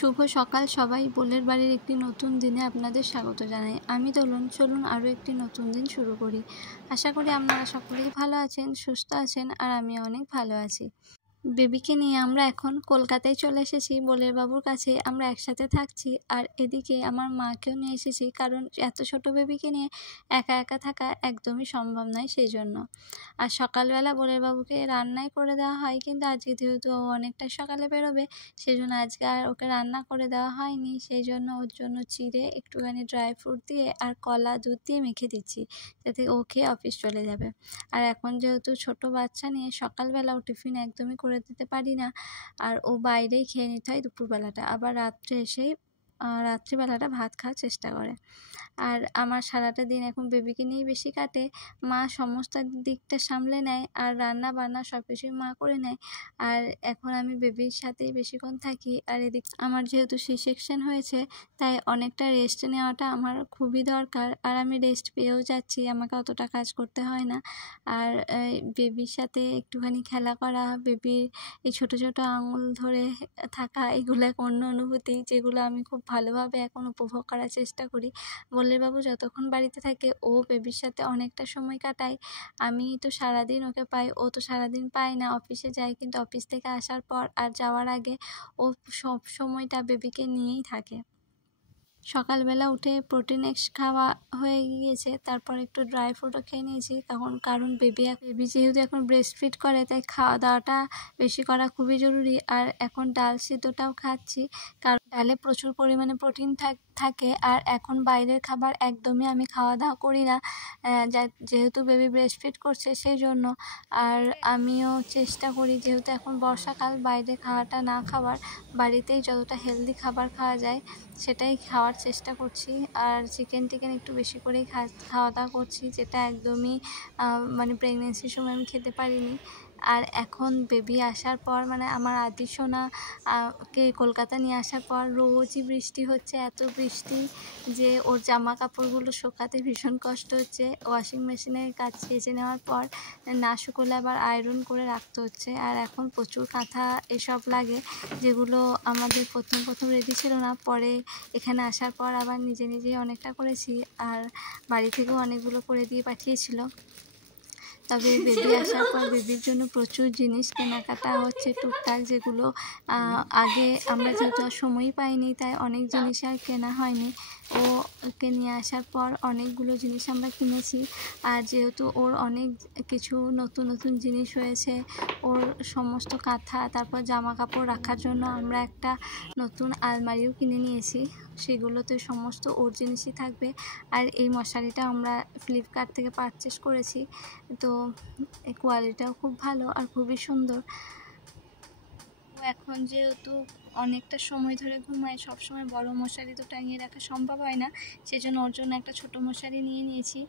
শুভ সকাল সবাই। বোলের বাড়ির একটি নতুন দিনে আপনাদের স্বাগত জানাই। আমি দোলন। চলুন আরও একটি নতুন দিন শুরু করি। আশা করি আপনারা সকলেই ভালো আছেন, সুস্থ আছেন, আর আমি অনেক ভালো আছি। বেবিকে নিয়ে আমরা এখন কলকাতায় চলে এসেছি। বোলের বাবুর কাছে আমরা একসাথে থাকছি, আর এদিকে আমার মাকেও নিয়ে এসেছি, কারণ এত ছোট বেবিকে নিয়ে একা একা থাকা একদমই সম্ভব নয়, সেই জন্য। আর সকালবেলা বোলের বাবুকে রান্নাই করে দেওয়া হয়, কিন্তু আজকে যেহেতু ও অনেকটা সকালে বেরোবে, সেই জন্য আজকে আর ওকে রান্না করে দেওয়া হয়নি। সেই জন্য ওর জন্য চিড়ে একটুখানি ড্রাই ফ্রুট দিয়ে আর কলা দুধ দিয়ে মেখে দিচ্ছি, যাতে ও খেয়ে অফিস চলে যাবে। আর এখন যেহেতু ছোট বাচ্চা নিয়ে সকালবেলা ও টিফিন একদমই করে দিতে পারি না, আর ও বাইরেই খেয়ে নিতে হয় দুপুরবেলাটা, আবার রাত্রে এসেই রাত্রিবেলাটা ভাত খাওয়ার চেষ্টা করে। আর আমার সারাটা দিন এখন বেবিকে নিয়েই বেশি কাটে। মা সমস্ত দিকটা সামলে নেয়, আর রান্না বান্না সব কিছুই মা করে নেয়। আর এখন আমি বেবির সাথেই বেশিক্ষণ থাকি। আর এদিক আমার যেহেতু সি সেকশন হয়েছে, তাই অনেকটা রেস্ট নেওয়াটা আমার খুবই দরকার, আর আমি রেস্ট পেয়েও যাচ্ছি, আমাকে অতটা কাজ করতে হয় না। আর বেবির সাথে একটুখানি খেলা করা, বেবির এই ছোট ছোট আঙুল ধরে থাকা, এগুলো এক অন্য অনুভূতি, যেগুলো আমি খুব ভালোভাবে এখন উপভোগ করার চেষ্টা করি। বোলের বাবু যতক্ষণ বাড়িতে থাকে ও বেবির সাথে অনেকটা সময় কাটায়। আমি তো সারাদিন ওকে পাই, ও তো সারাদিন পায় না, অফিসে যায়, কিন্তু অফিস থেকে আসার পর আর যাওয়ার আগে ও সব সময়টা বেবিকে নিয়েই থাকে। সকালবেলা উঠে প্রোটিন এক্স খাওয়া হয়ে গিয়েছে, তারপর একটু ড্রাই ফ্রুটও খেয়ে নিয়েছি, কারণ বেবি যেহেতু এখন ব্রেস্ট ফিড করে, তাই খাওয়া দাওয়াটা বেশি করা খুবই জরুরি। আর এখন ডাল সিদ্ধটাও খাচ্ছি, কারণ ডালে প্রচুর পরিমাণে প্রোটিন থাকে। আর এখন বাইরের খাবার একদমই আমি খাওয়া দাওয়া করি না, যেহেতু বেবি ব্রেস্ট ফিড করছে, সেই জন্য। আর আমিও চেষ্টা করি, যেহেতু এখন বর্ষাকাল, বাইরে খাওয়াটা না খাওয়ার, বাড়িতেই যতটা হেলদি খাবার খাওয়া যায় সেটাই খাওয়ার চেষ্টা করছি। আর চিকেন টিকেন একটু বেশি করেই খাওয়া দাওয়া করছি, যেটা একদমই মানে প্রেগনেন্সির সময় আমি খেতে পারিনি। আর এখন বেবি আসার পর, মানে আমার আদি সোনা কে কলকাতা নিয়ে আসার পর রোজই বৃষ্টি হচ্ছে, এত বৃষ্টি যে ওর জামা কাপড়গুলো শুকাতে ভীষণ কষ্ট হচ্ছে। ওয়াশিং মেশিনে কেচে নেওয়ার পর না শুকোলে আবার আয়রন করে রাখতে হচ্ছে। আর এখন প্রচুর কাঁথা এসব লাগে, যেগুলো আমাদের প্রথম রেডি ছিল না, পরে এখানে আসার পর আবার নিজেই অনেকটা করেছি। আর বাড়ি থেকেও অনেকগুলো করে দিয়ে পাঠিয়েছিল। তবে বেবি আসার পর বেবির জন্য প্রচুর জিনিস কেনাকাটা হচ্ছে, টুকটাক, যেগুলো আগে আমরা যেহেতু আর সময়ই পাইনি, তাই অনেক জিনিস আর কেনা হয়নি। ওকে নিয়ে আসার পর অনেকগুলো জিনিস আমরা কিনেছি। আর যেহেতু ওর অনেক কিছু নতুন জিনিস হয়েছে, ওর সমস্ত কাঁথা, তারপর জামা কাপড় রাখার জন্য আমরা একটা নতুন আলমারিও কিনে নিয়েছি, সেগুলোতে সমস্ত ওর জিনিসই থাকবে। আর এই মশারিটা আমরা ফ্লিপকার্ট থেকে পারচেস করেছি, তো এই কোয়ালিটিটাও খুব ভালো আর খুবই সুন্দর। এখন যেহেতু অনেকটা সময় ধরে ঘুমায়, সবসময় বড় মশারি তো টাঙিয়ে রাখা সম্ভব হয় না, সেজন্য ওর জন্য একটা ছোট মশারি নিয়ে নিয়েছি।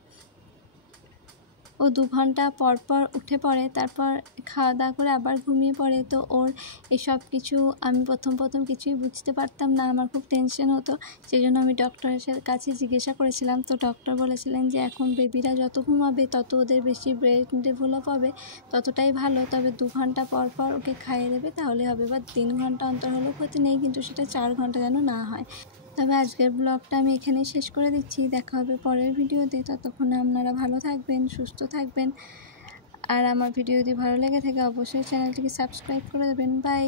ও 2 ঘন্টা পর পর উঠে পড়ে, তারপর খাওয়া দাওয়া করে আবার ঘুমিয়ে পড়ে। তো ওর এসব কিছু আমি প্রথম কিছুই বুঝতে পারতাম না, আমার খুব টেনশন হতো। সেই জন্য আমি ডক্টরের কাছে জিজ্ঞাসা করেছিলাম, তো ডক্টর বলেছিলেন যে এখন বেবিরা যত ঘুমাবে তত ওদের বেশি ব্রেন ডেভেলপ হবে, ততটাই ভালো। তবে 2 ঘন্টা পর পর ওকে খাইয়ে দেবে, তাহলে হবে। বা 3 ঘন্টা অন্তর হলেও ক্ষতি নেই, কিন্তু সেটা 4 ঘন্টা যেন না হয়। তবে আজকের ব্লগটা আমি এখানেই শেষ করে দিচ্ছি। দেখা হবে পরের ভিডিওতে। ততক্ষণে আপনারা ভালো থাকবেন, সুস্থ থাকবেন। আর আমার ভিডিও যদি ভালো লেগে থাকে, অবশ্যই চ্যানেলটিকে সাবস্ক্রাইব করে দেবেন। বাই।